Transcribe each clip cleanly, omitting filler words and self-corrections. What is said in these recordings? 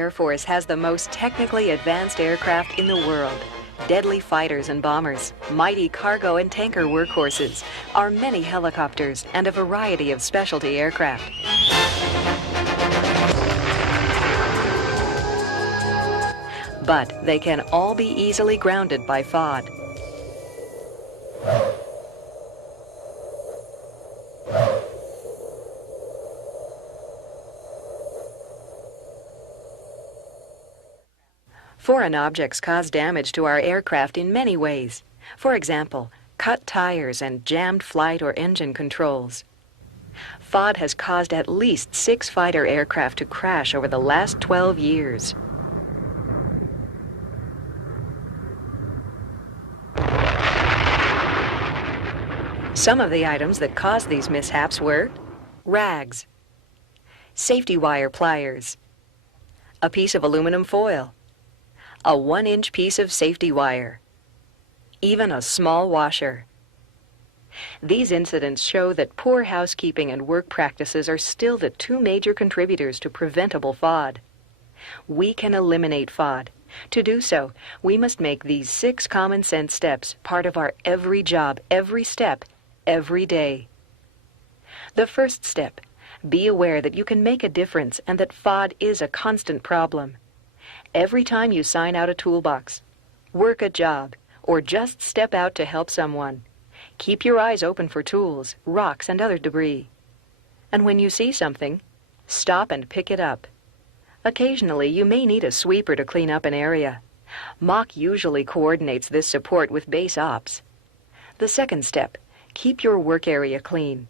Air Force has the most technically advanced aircraft in the world. Deadly fighters and bombers, mighty cargo and tanker workhorses, our many helicopters, and a variety of specialty aircraft. But they can all be easily grounded by Fod. Foreign objects cause damage to our aircraft in many ways. For example, cut tires and jammed flight or engine controls. Fod has caused at least 6 fighter aircraft to crash over the last 12 years. Some of the items that caused these mishaps were rags, safety wire pliers, a piece of aluminum foil, a 1-inch piece of safety wire, even a small washer. These incidents show that poor housekeeping and work practices are still the 2 major contributors to preventable Fod. We can eliminate Fod. To do so, we must make these 6 common sense steps part of our every job, every step, every day. The first step, be aware that you can make a difference and that Fod is a constant problem. Every time you sign out a toolbox, work a job, or just step out to help someone, keep your eyes open for tools, rocks, and other debris. And when you see something, stop and pick it up. Occasionally, you may need a sweeper to clean up an area. Mock usually coordinates this support with base ops. The second step, keep your work area clean.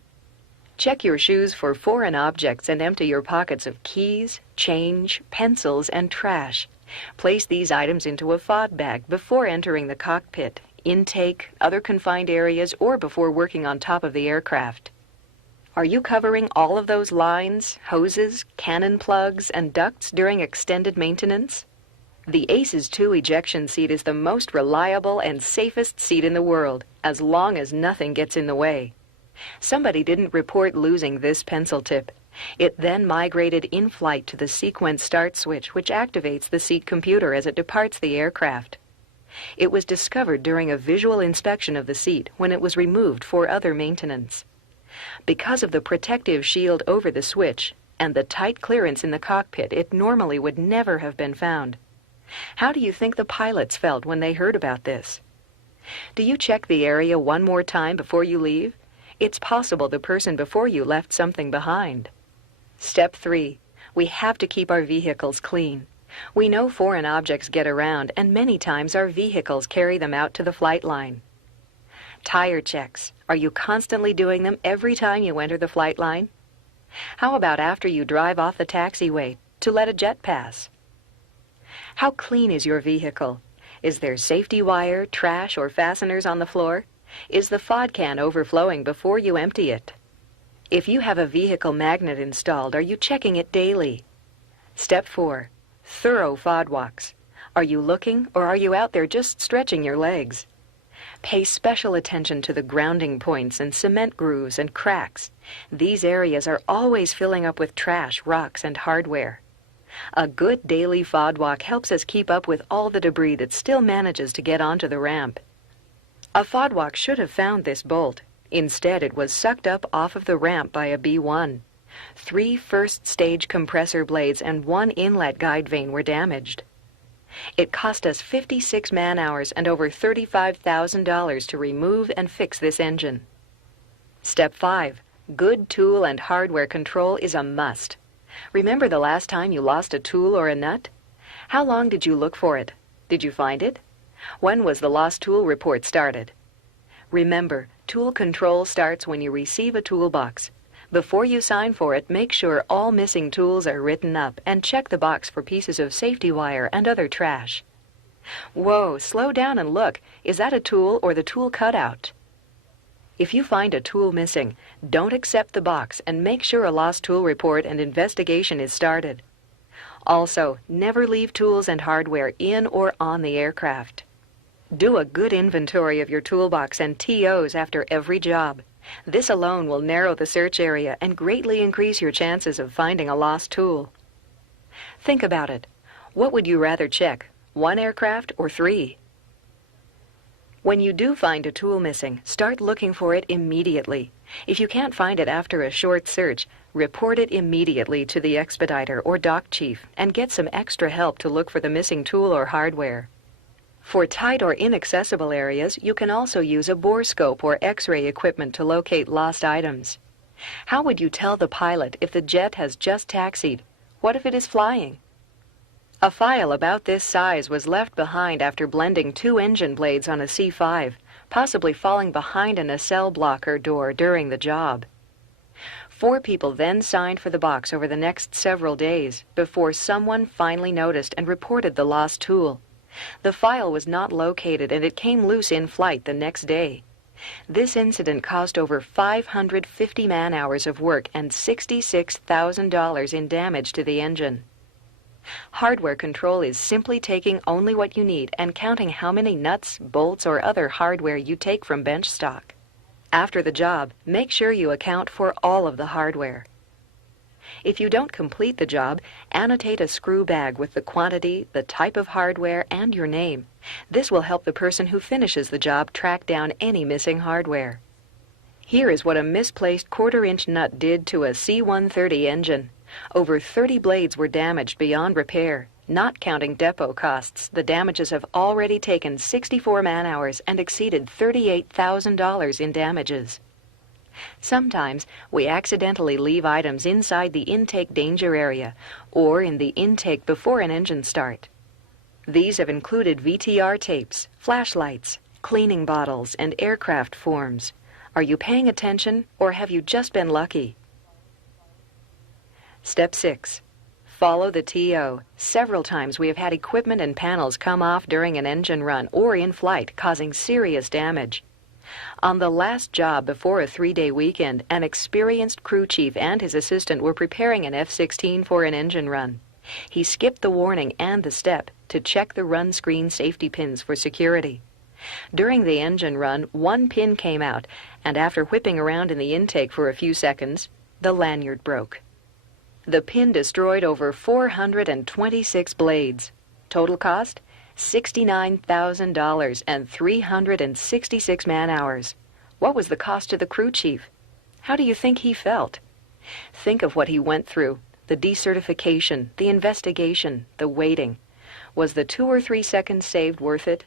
Check your shoes for foreign objects and empty your pockets of keys, change, pencils, and trash. Place these items into a Fod bag before entering the cockpit, intake, other confined areas, or before working on top of the aircraft. Are you covering all of those lines, hoses, cannon plugs, and ducts during extended maintenance? The ACES 2 ejection seat is the most reliable and safest seat in the world, as long as nothing gets in the way. Somebody didn't report losing this pencil tip. It then migrated in flight to the sequence start switch, which activates the seat computer as it departs the aircraft. It was discovered during a visual inspection of the seat when it was removed for other maintenance. Because of the protective shield over the switch and the tight clearance in the cockpit, it normally would never have been found. How do you think the pilots felt when they heard about this? Do you check the area one more time before you leave? It's possible the person before you left something behind. Step 3. We have to keep our vehicles clean. We know foreign objects get around, and many times our vehicles carry them out to the flight line. Tire checks. Are you constantly doing them every time you enter the flight line? How about after you drive off the taxiway to let a jet pass? How clean is your vehicle? Is there safety wire, trash, or fasteners on the floor? Is the Fod can overflowing before you empty it? If you have a vehicle magnet installed, are you checking it daily? Step 4. Thorough Fod walks. Are you looking, or are you out there just stretching your legs? Pay special attention to the grounding points and cement grooves and cracks. These areas are always filling up with trash, rocks, and hardware. A good daily Fod walk helps us keep up with all the debris that still manages to get onto the ramp. A Fod walk should have found this bolt. Instead, it was sucked up off of the ramp by a B-1. 3 first-stage compressor blades and 1 inlet guide vane were damaged. It cost us 56 man-hours and over $35,000 to remove and fix this engine. Step 5. Good tool and hardware control is a must. Remember the last time you lost a tool or a nut? How long did you look for it? Did you find it? When was the lost tool report started? Remember, tool control starts when you receive a toolbox. Before you sign for it, make sure all missing tools are written up and check the box for pieces of safety wire and other trash. Whoa, slow down and look. Is that a tool or the tool cutout? If you find a tool missing, don't accept the box and make sure a lost tool report and investigation is started. Also, never leave tools and hardware in or on the aircraft. Do a good inventory of your toolbox and TOs after every job. This alone will narrow the search area and greatly increase your chances of finding a lost tool. Think about it. What would you rather check, 1 aircraft or 3? When you do find a tool missing, start looking for it immediately. If you can't find it after a short search, report it immediately to the expediter or dock chief and get some extra help to look for the missing tool or hardware. For tight or inaccessible areas, you can also use a borescope or X-ray equipment to locate lost items. How would you tell the pilot if the jet has just taxied? What if it is flying? A file about this size was left behind after blending 2 engine blades on a C-5, possibly falling behind a nacelle blocker door during the job. 4 people then signed for the box over the next several days before someone finally noticed and reported the lost tool. The file was not located and it came loose in flight the next day. This incident cost over 550 man-hours of work and $66,000 in damage to the engine. Hardware control is simply taking only what you need and counting how many nuts, bolts, or other hardware you take from bench stock. After the job, make sure you account for all of the hardware. If you don't complete the job, annotate a screw bag with the quantity, the type of hardware, and your name. This will help the person who finishes the job track down any missing hardware. Here is what a misplaced 1/4-inch nut did to a C-130 engine. Over 30 blades were damaged beyond repair. Not counting depot costs, the damages have already taken 64 man-hours and exceeded $38,000 in damages. Sometimes we accidentally leave items inside the intake danger area or in the intake before an engine start. These have included VTR tapes, flashlights, cleaning bottles, and aircraft forms. Are you paying attention or have you just been lucky? Step 6. Follow the TO. Several times we have had equipment and panels come off during an engine run or in flight, causing serious damage. On the last job before a 3-day weekend, an experienced crew chief and his assistant were preparing an F-16 for an engine run. He skipped the warning and the step to check the run screen safety pins for security. During the engine run, 1 pin came out, and after whipping around in the intake for a few seconds, the lanyard broke. The pin destroyed over 426 blades. Total cost? $69,000 and 366 man-hours. What was the cost to the crew chief? How do you think he felt? Think of what he went through, the decertification, the investigation, the waiting. Was the 2 or 3 seconds saved worth it?